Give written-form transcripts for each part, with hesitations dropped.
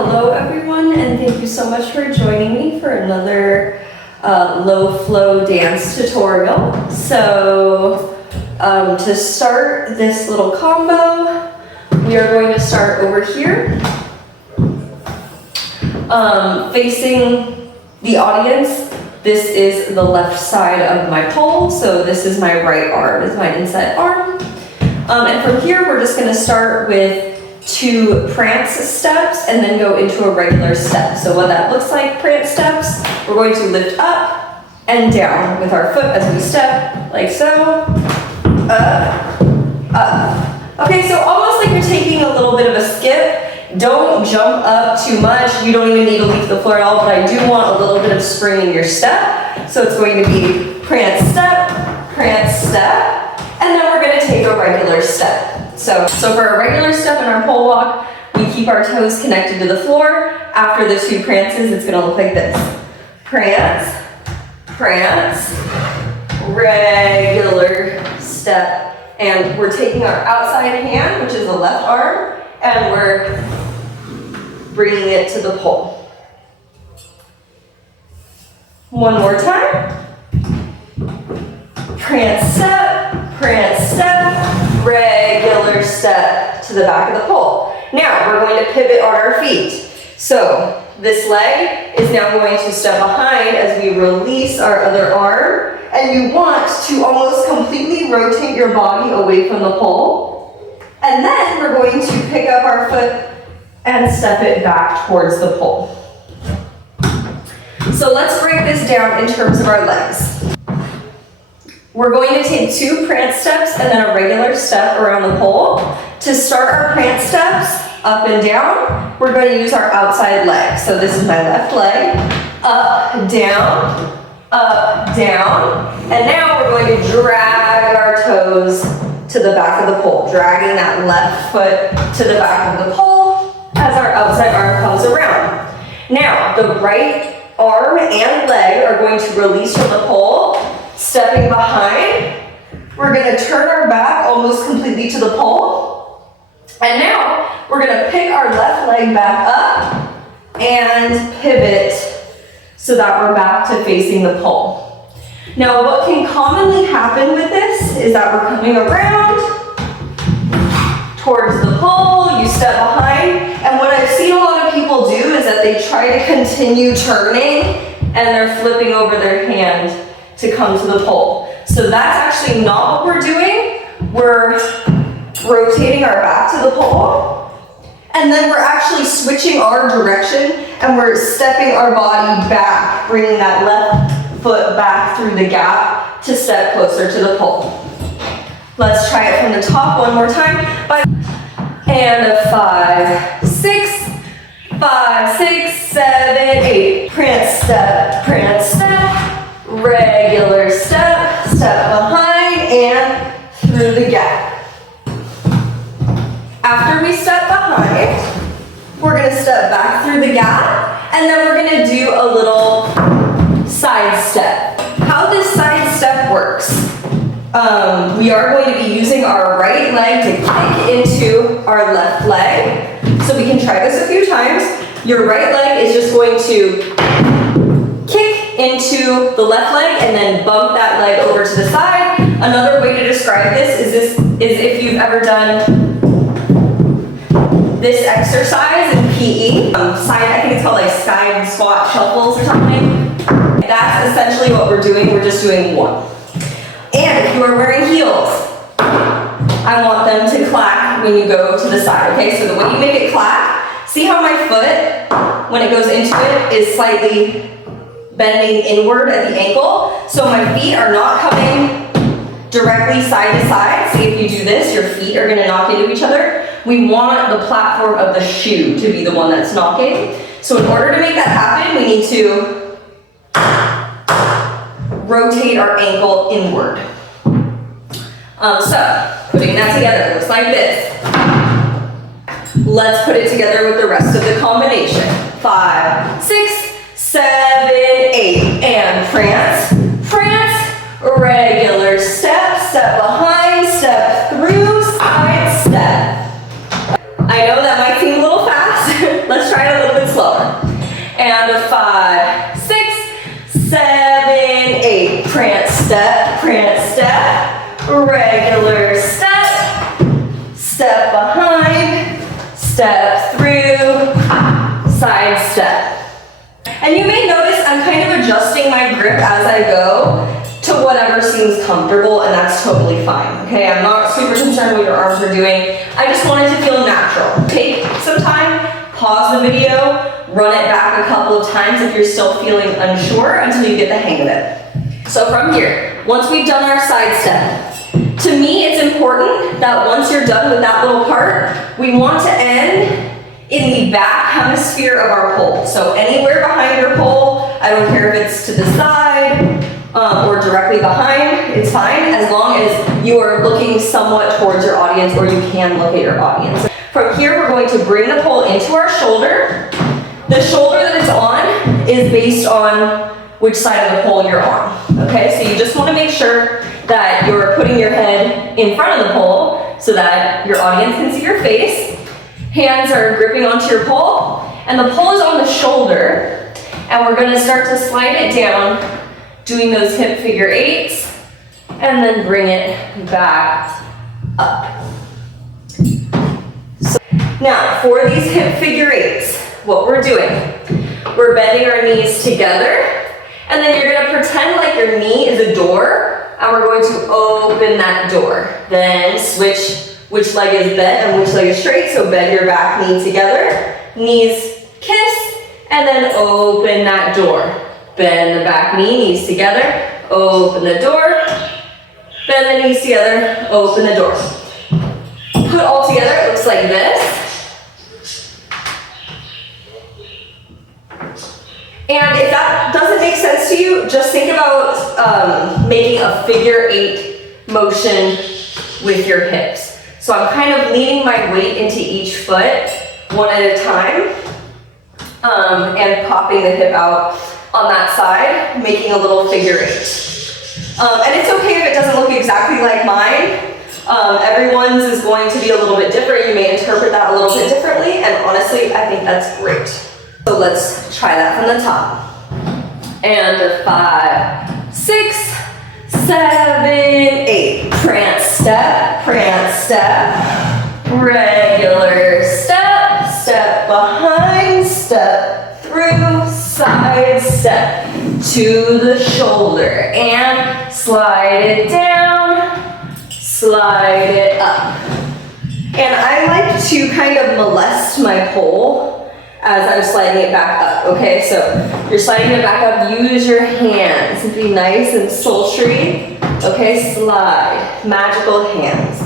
Hello everyone, and thank you so much for joining me for another low flow dance tutorial. So to start this little combo, we are going to start over here, facing the audience. This is the left side of my pole, so this is my right arm, is my inset arm. And from here, we're just gonna start with 2 prance steps and then go into a regular step. So what that looks like, prance steps, we're going to lift up and down with our foot as we step, like so, up, up. Okay, so almost like you're taking a little bit of a skip. Don't jump up too much. You don't even need to leave the floor at all, but I do want a little bit of spring in your step. So it's going to be prance, step, and then we're gonna take a regular step. So for a regular step in our pole walk, we keep our toes connected to the floor. After the 2 prances, it's gonna look like this. Prance, prance, regular step. And we're taking our outside hand, which is the left arm, and we're bringing it to the pole. One more time. Prance, step, regular step to the back of the pole. Now we're going to pivot on our feet. So this leg is now going to step behind as we release our other arm, and you want to almost completely rotate your body away from the pole. And then we're going to pick up our foot and step it back towards the pole. So let's break this down in terms of our legs. We're going to take 2 prance steps and then a regular step around the pole. To start our prance steps, up and down, we're going to use our outside leg. So this is my left leg, up, down, and now we're going to drag our toes to the back of the pole, dragging that left foot to the back of the pole as our outside arm comes around. Now, the right arm and leg are going to release from the pole, stepping behind. We're going to turn our back almost completely to the pole. And now we're going to pick our left leg back up and pivot so that we're back to facing the pole. Now what can commonly happen with this is that we're coming around towards the pole, you step behind, and what I've seen a lot of people do is that they try to continue turning and they're flipping over their hand to come to the pole. So that's actually not what we're doing. We're rotating our back to the pole, and then we're actually switching our direction and we're stepping our body back, bringing that left foot back through the gap to step closer to the pole. Let's try it from the top one more time. And a 5, 6, 5, 6, 7, 8. Prance, step, regular step, step behind and through the gap. After we step behind, we're going to step back through the gap, and then we're going to do a little side step. How this side step works, we are going to be using our right leg to kick into our left leg. So we can try this a few times. Your right leg is just going to kick into the left leg and then bump that leg over to the side. Another way to describe this is if you've ever done this exercise in PE, I think it's called like side squat shuffles or something. That's essentially what we're doing. We're just doing one. And if you are wearing heels, I want them to clack when you go to the side, okay? So the way you make it clack, see how my foot, when it goes into it, is slightly bending inward at the ankle. So my feet are not coming directly side to side. See, if you do this, your feet are gonna knock into each other. We want the platform of the shoe to be the one that's knocking. So in order to make that happen, we need to rotate our ankle inward. So putting that together, it looks like this. Let's put it together with the rest of the combination. 5, 6, 7, 8, and prance, regular step, step behind, step through, side step. I know that might seem a little fast. Let's try it a little bit step through, side step. And you may notice I'm kind of adjusting my grip as I go to whatever seems comfortable, and that's totally fine, okay? I'm not super concerned what your arms are doing. I just want it to feel natural. Take some time, pause the video, run it back a couple of times if you're still feeling unsure until you get the hang of it. So from here, once we've done our side step, to me it's important that once you're done with that little part, we want to end in the back hemisphere of our pole. So anywhere behind your pole, I don't care if it's to the side or directly behind, it's fine, as long as you are looking somewhat towards your audience, or you can look at your audience. From here, we're going to bring the pole into our shoulder. The shoulder that it's on is based on which side of the pole you're on, okay? So you just wanna make sure that you're putting your head in front of the pole so that your audience can see your face. Hands are gripping onto your pole, and the pole is on the shoulder, and we're gonna start to slide it down, doing those hip figure eights, and then bring it back up. So now, for these hip figure eights, what we're doing, we're bending our knees together, and then you're gonna pretend like your knee is a door, and we're going to open that door. Then switch which leg is bent and which leg is straight, so bend your back knee together, knees kiss, and then open that door. Bend the back knee, knees together, open the door, bend the knees together, open the door. Put all together, it looks like this. And if that doesn't make sense to you, just think about making a figure eight motion with your hips. So I'm kind of leaning my weight into each foot one at a time and popping the hip out on that side, making a little figure eight. And it's okay if it doesn't look exactly like mine. Everyone's is going to be a little bit different. You may interpret that a little bit differently, and honestly, I think that's great. So let's try that from the top. And 5, 6, 7, 8. Prance step, regular step, step behind, step through, side step to the shoulder, and slide it down, slide it up. And I like to kind of molest my pole as I'm sliding it back up, okay? So you're sliding it back up, use your hands, be nice and sultry, okay? Slide, magical hands.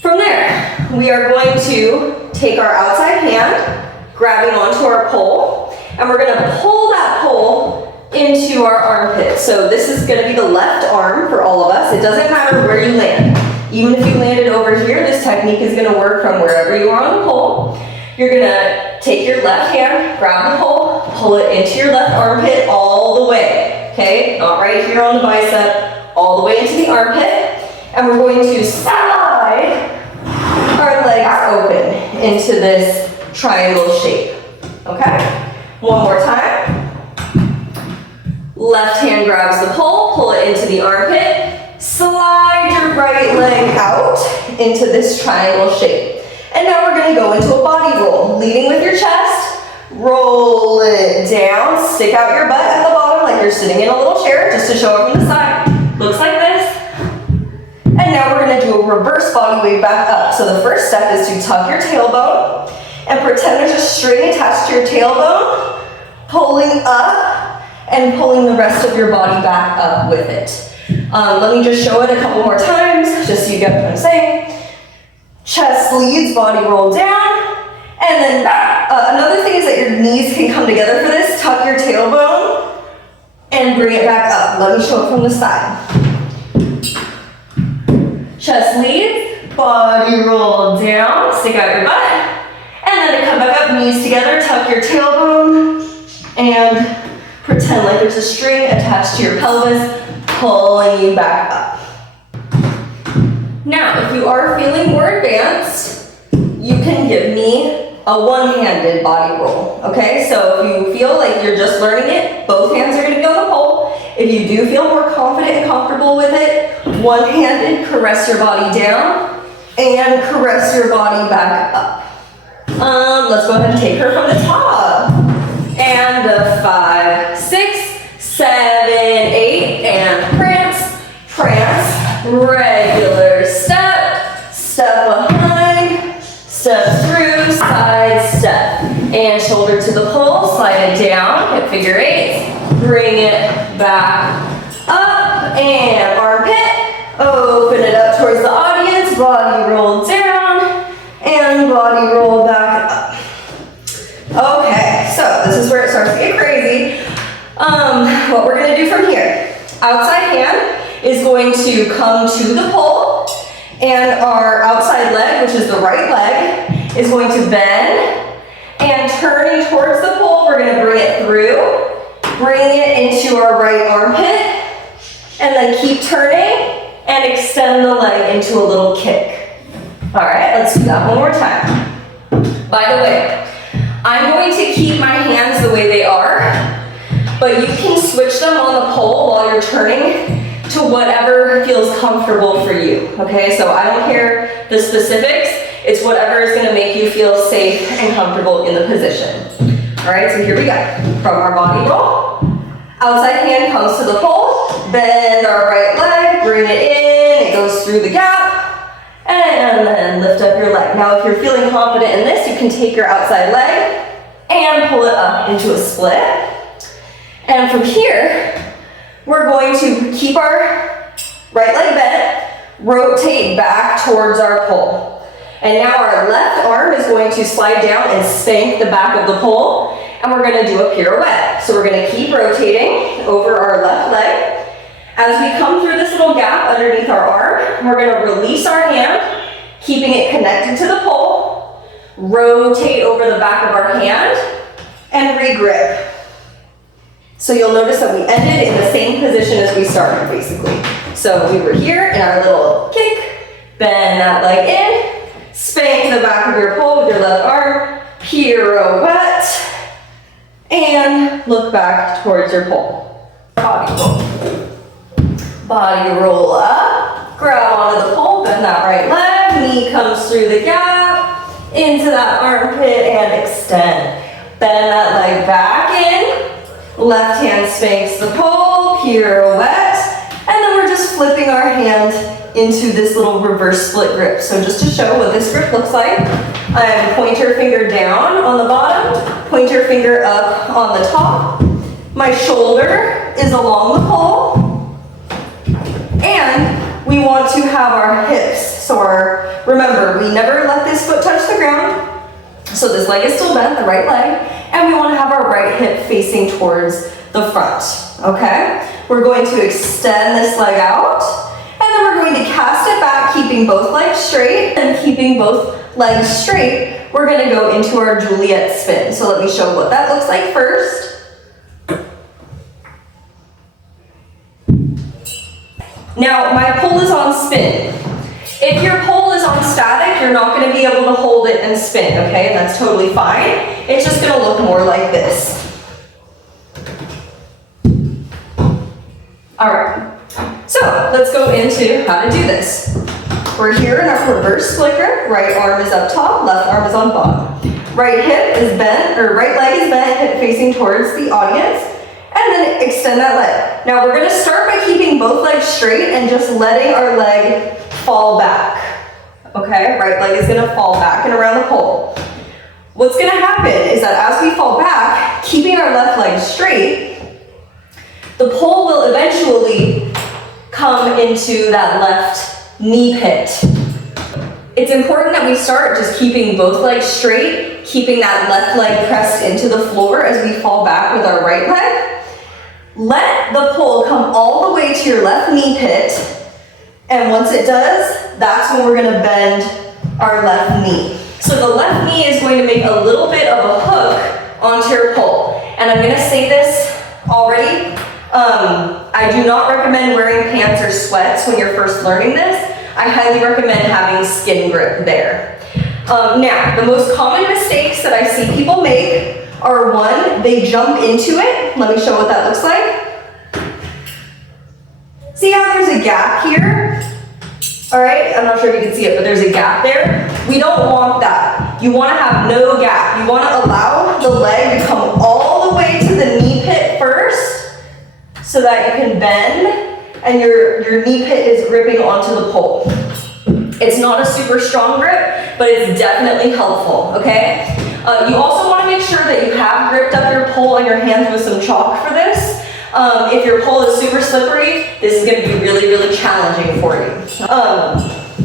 From there, we are going to take our outside hand, grabbing onto our pole, and we're gonna pull that pole into our armpit. So this is gonna be the left arm for all of us. It doesn't matter where you land. Even if you landed over here, this technique is gonna work from wherever you are on the pole. You're gonna take your left hand, grab the pole, pull it into your left armpit all the way, okay? Not right here on the bicep, all the way into the armpit. And we're going to slide our legs open into this triangle shape, okay? One more time. Left hand grabs the pole, pull it into the armpit, slide your right leg out into this triangle shape. And now we're gonna go into a body roll, leading with your chest, roll it down, stick out your butt at the bottom like you're sitting in a little chair, just to show it from the side. Looks like this. And now we're gonna do a reverse body wave back up. So the first step is to tuck your tailbone and pretend there's a string attached to your tailbone, pulling up and pulling the rest of your body back up with it. Let me just show it a couple more times, just so you get what I'm saying. Chest leads, body roll down, and then another thing is that your knees can come together for this. Tuck your tailbone and bring it back up. Let me show it from the side. Chest leads, body roll down, stick out your butt, and then to come back up, knees together, tuck your tailbone, and pretend like there's a string attached to your pelvis, pulling you back up. Now, if you are feeling more advanced, you can give me a one-handed body roll, okay? So if you feel like you're just learning it, both hands are gonna be on the pole. If you do feel more confident and comfortable with it, one-handed, caress your body down and caress your body back up. Let's go ahead and take her from the top. And a 5, 6, 7, 8, and prance, prance, regular step, step behind, step through, side step. And shoulder to the pole, slide it down, hip figure 8, bring it back up, and armpit, open it up towards the audience, body roll down, and body roll back up. Okay, so this is where it starts to get crazy. What we're gonna do from here, outside hand is going to come to the pole, and our outside leg, which is the right leg, is going to bend, and turning towards the pole, we're gonna bring it through, bring it into our right armpit, and then keep turning, and extend the leg into a little kick. All right, let's do that one more time. By the way, I'm going to keep my hands the way they are, but you can switch them on the pole while you're turning to whatever feels comfortable for you, okay? So I don't care the specifics, it's whatever is gonna make you feel safe and comfortable in the position. All right, so here we go. From our body roll, outside hand comes to the pole, bend our right leg, bring it in, it goes through the gap, and then lift up your leg. Now if you're feeling confident in this, you can take your outside leg and pull it up into a split. And from here, we're going to keep our right leg bent, rotate back towards our pole. And now our left arm is going to slide down and spank the back of the pole, and we're gonna do a pirouette. So we're gonna keep rotating over our left leg. As we come through this little gap underneath our arm, we're gonna release our hand, keeping it connected to the pole, rotate over the back of our hand, and re-grip. So you'll notice that we ended in the same position as we started, basically. So we were here in our little kick, bend that leg in, spank the back of your pole with your left arm, pirouette, and look back towards your pole. Body roll. Body roll up, grab onto the pole, bend that right leg, knee comes through the gap, into that armpit, and extend. Bend that leg back in, left hand spanks the pole, pirouette, and then we're just flipping our hand into this little reverse split grip. So just to show what this grip looks like, I have pointer finger down on the bottom, pointer finger up on the top. My shoulder is along the pole, and we want to have our hips. So remember, we never let this foot touch the ground. So this leg is still bent, the right leg, and we want to have our right hip facing towards the front, okay? We're going to extend this leg out, and then we're going to cast it back, keeping both legs straight, and keeping both legs straight, we're going to go into our Juliet spin. So let me show what that looks like first. Now, my pole is on spin. If your pole is on static, you're not going to be able to hold it and spin, okay? And that's totally fine. It's just going to look more like this. All right, so let's go into how to do this. We're here in our reverse split grip. Right arm is up top, left arm is on bottom. Right hip is bent, or right leg is bent, hip facing towards the audience, and then extend that leg. Now we're gonna start by keeping both legs straight and just letting our leg fall back. Okay, right leg is gonna fall back and around the pole. What's gonna happen is that as we fall back, keeping our left leg straight, the pole will eventually come into that left knee pit. It's important that we start just keeping both legs straight, keeping that left leg pressed into the floor as we fall back with our right leg. Let the pole come all the way to your left knee pit, and once it does, that's when we're gonna bend our left knee. So the left knee is going to make a little bit of a hook onto your pole. And I'm gonna say this already, I do not recommend wearing pants or sweats when you're first learning this. I highly recommend having skin grip there. Now, the most common mistakes that I see people make are, one, they jump into it. Let me show what that looks like. See how there's a gap here? All right, I'm not sure if you can see it, but there's a gap there. We don't want that. You want to have no gap. You want to allow the leg to come all the way to the knee pit first so that you can bend and your knee pit is gripping onto the pole. It's not a super strong grip, but it's definitely helpful, okay? You also want to make sure that you have gripped up your pole in your hands with some chalk for this. If your pole is super slippery, this is going to be really, really challenging for you.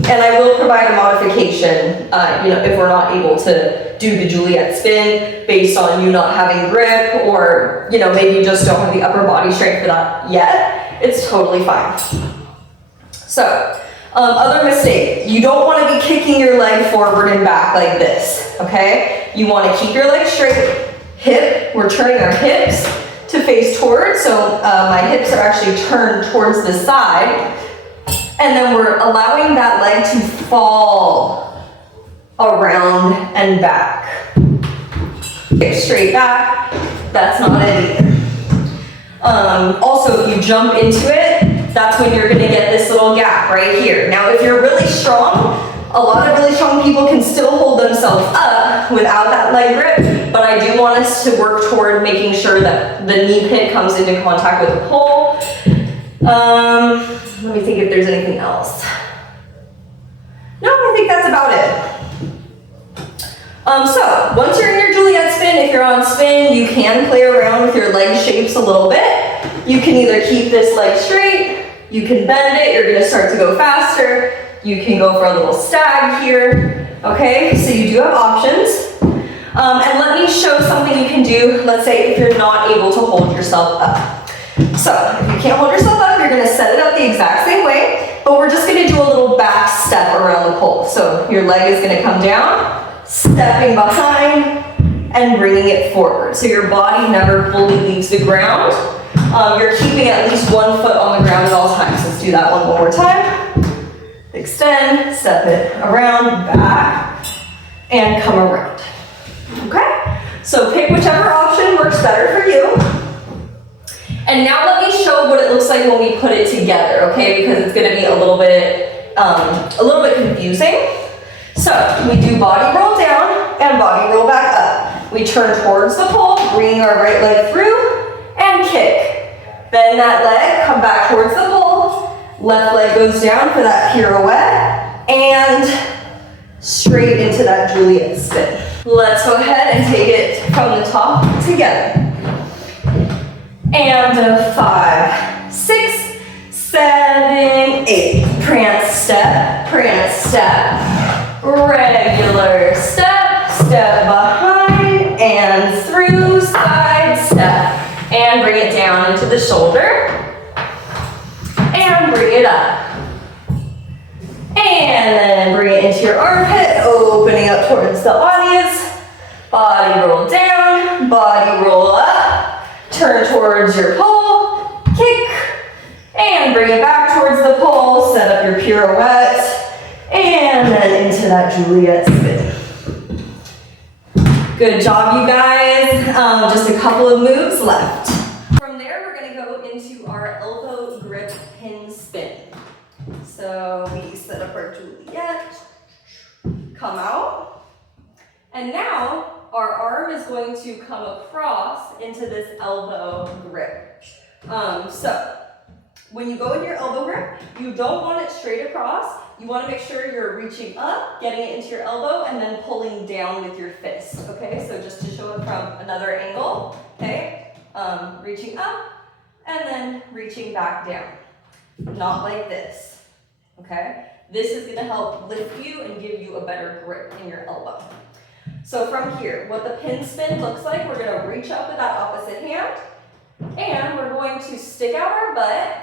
And I will provide a modification, if we're not able to do the Juliet spin based on you not having grip, or, maybe you just don't have the upper body strength for that yet. It's totally fine. So, other mistake, you don't want to be kicking your leg forward and back like this, okay? You want to keep your leg straight, we're turning our hips to face towards, so my hips are actually turned towards the side, and then we're allowing that leg to fall around and back. Kick straight back, that's not it either. Also, if you jump into it, that's when you're gonna get this little gap right here. Now, if you're really strong, a lot of really strong people can still hold themselves up without that leg grip, but I do want us to work toward making sure that the knee pit comes into contact with the pole. Let me think if there's anything else. No, I think that's about it. So, once you're in your Juliet spin, if you're on spin, you can play around with your leg shapes a little bit. You can either keep this leg straight, you can bend it, you're gonna start to go faster, you can go for a little stag here, okay? So you do have options. And let me show something you can do, let's say if you're not able to hold yourself up. So, if you can't hold yourself up, you're gonna set it up the exact same way, but we're just gonna do a little back step around the pole. So your leg is gonna come down, stepping behind, and bringing it forward. So your body never fully leaves the ground. You're keeping at least 1 foot on the ground at all times. Let's do that one more time. Extend, step it around, back, and come around. Okay? So pick whichever option works better for you. And now let me show what it looks like when we put it together, okay? Because it's gonna be a little bit confusing. So we do body roll down and body roll back up. We turn towards the pole, bringing our right leg through, and kick. Bend that leg, come back towards the pole. Left leg goes down for that pirouette, and straight into that Juliet spin. Let's go ahead and take it from the top together. And 5, 6, 7, 8. Prance step, regular step, step behind and through, side step. And bring it down into the shoulder. And bring it up. And then bring it into your armpit, opening up towards the audience. Body roll down, body roll up. Turn towards your pole, kick, and bring it back towards the pole. Set up your pirouette, and then into that Juliet spin. Good job, you guys. Just a couple of moves left. From there, we're gonna go into our elbow grip pin spin. So we set up our Juliet, come out, and now our arm is going to come across into this elbow grip. So when you go in your elbow grip, you don't want it straight across. You want to make sure you're reaching up, getting it into your elbow, and then pulling down with your fist, okay? So just to show it from another angle, okay? Reaching up, and then reaching back down. Not like this, okay? This is gonna help lift you and give you a better grip in your elbow. So from here, what the pin spin looks like, we're gonna reach up with that opposite hand, and we're going to stick out our butt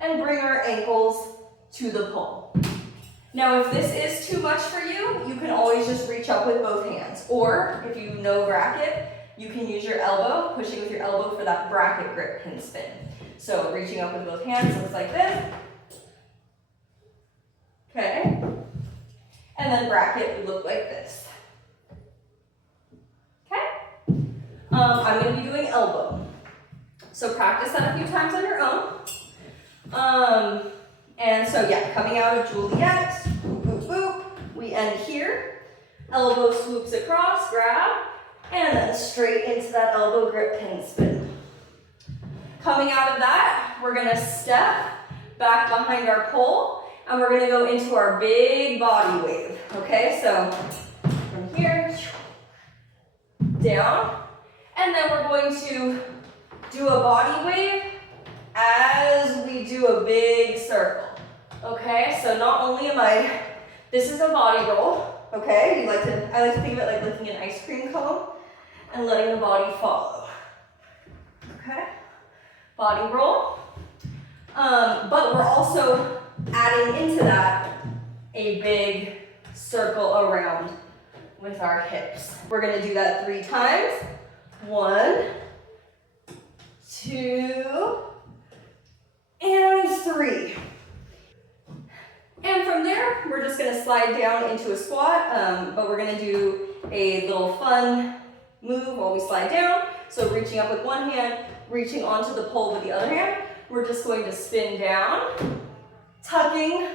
and bring our ankles to the pole. Now, if this is too much for you, you can always just reach up with both hands. Or if you know bracket, you can use your elbow, pushing with your elbow for that bracket grip pin spin. So reaching up with both hands looks like this. Okay. And then bracket would look like this. Okay. I'm going to be doing elbow. So practice that a few times on your own. And so yeah, coming out of Juliet, boop, boop, boop, we end here. Elbow swoops across, grab, and then straight into that elbow grip pin spin. Coming out of that, we're gonna step back behind our pole, and we're gonna go into our big body wave, okay? So from here, down, and then we're going to do a body wave as we do a big circle, okay? So not only this is a body roll, okay? I like to think of it like lifting an ice cream cone and letting the body follow, okay? Body roll. But we're also adding into that a big circle around with our hips. We're gonna do that 3 times. 1, 2, and 3. And from there, we're just gonna slide down into a squat, but we're gonna do a little fun move while we slide down. So reaching up with one hand, reaching onto the pole with the other hand. We're just going to spin down, tucking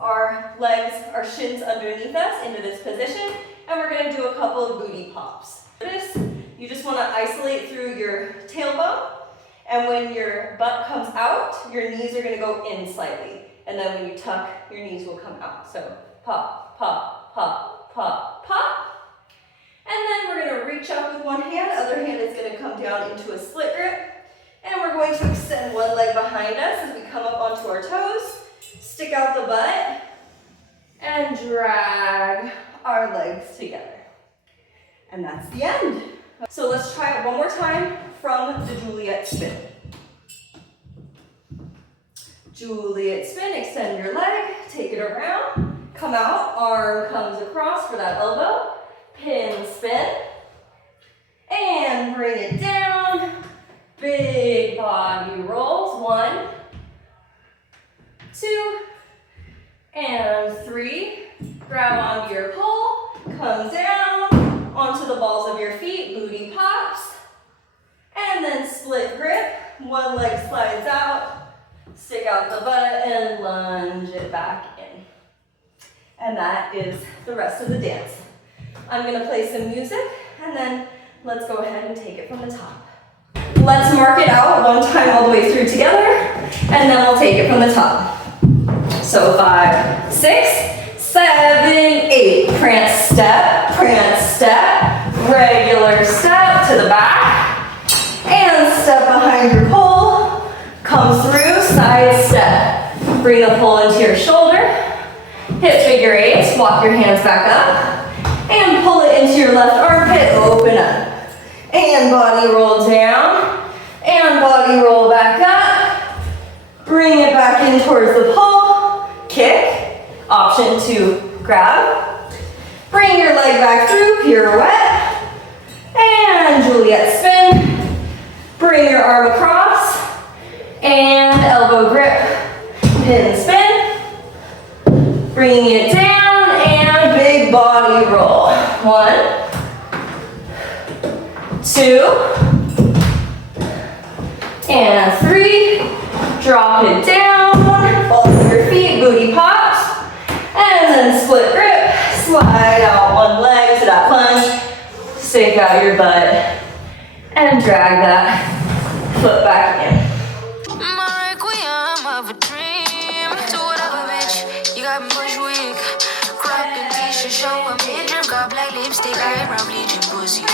our legs, our shins underneath us into this position, and we're gonna do a couple of booty pops. You just wanna isolate through your tailbone, and when your butt comes out, your knees are gonna go in slightly. And then when you tuck, your knees will come out. So pop, pop, pop, pop, pop. And then we're gonna reach up with one hand, other hand is gonna come down into a split grip. And we're going to extend one leg behind us as we come up onto our toes, stick out the butt, and drag our legs together. And that's the end. So let's try it one more time from the Juliet spin. Juliet spin, extend your leg, take it around, come out, arm comes across for that elbow, pin spin, and bring it down, big body rolls, 1, 2, and 3, grab onto your pole, come down, onto the balls of your feet, booty pops, and then split grip, one leg slides out, stick out the butt and lunge it back in. And that is the rest of the dance. I'm gonna play some music and then let's go ahead and take it from the top. Let's mark it out one time all the way through together and then we'll take it from the top. So 5, 6, 7, 8. Prance step, regular step to the back and step behind your pole. Come through, side step. Bring the pole into your shoulder. Hip figure 8, walk your hands back up. And pull it into your left armpit, open up. And body roll down. And body roll back up. Bring it back in towards the pole. Kick. Option to grab. Bring your leg back through, pirouette. And Juliet spin. Bring your arm across. And elbow grip, pin spin, bringing it down, and big body roll. 1, 2, and 3. Drop it down, balls of your feet, booty pops, and then split grip, slide out one leg to that lunge, stick out your butt, and drag that foot back in. Of a dream, do whatever, bitch. You got bushwick, crop and t-shirt, show a mid-drink, got black lipstick, I ain't around bleaching pussy.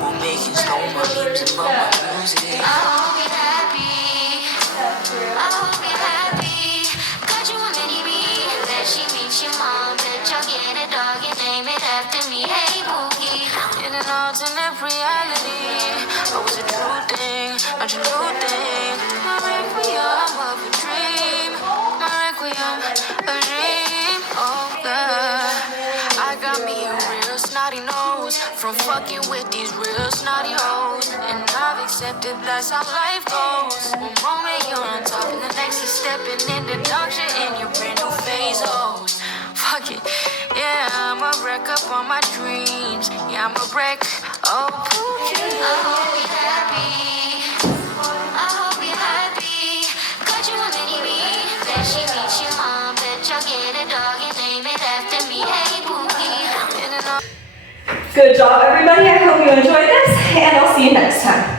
We're making stone my lips and bump my music. I hope you're happy. I hope you're happy. Got you a mini me. That she meets your mom, bitch. I'll get a dog and name it after me. Hey, Pookie. In an alternate reality, I was a true thing, a true thing. My requiem of a dream, my requiem, a dream. Oh God, I got me a real snotty nose from fucking with these real snotty hoes, and I've accepted that's how life goes. One moment you're on top, and the next is stepping in the dog shit in your brand new phase. Oh, fuck it, yeah, I'm a wreck up on my dreams. Yeah, I'm a wreck. Oh, Pookie. I hope you're happy. I hope you're happy. Got you a mini me. That she meets your mom, bitch. I'll get a dog and name it after me. Hey, Pookie. Good job, everybody. I hope you enjoyed this, and I'll see you next time.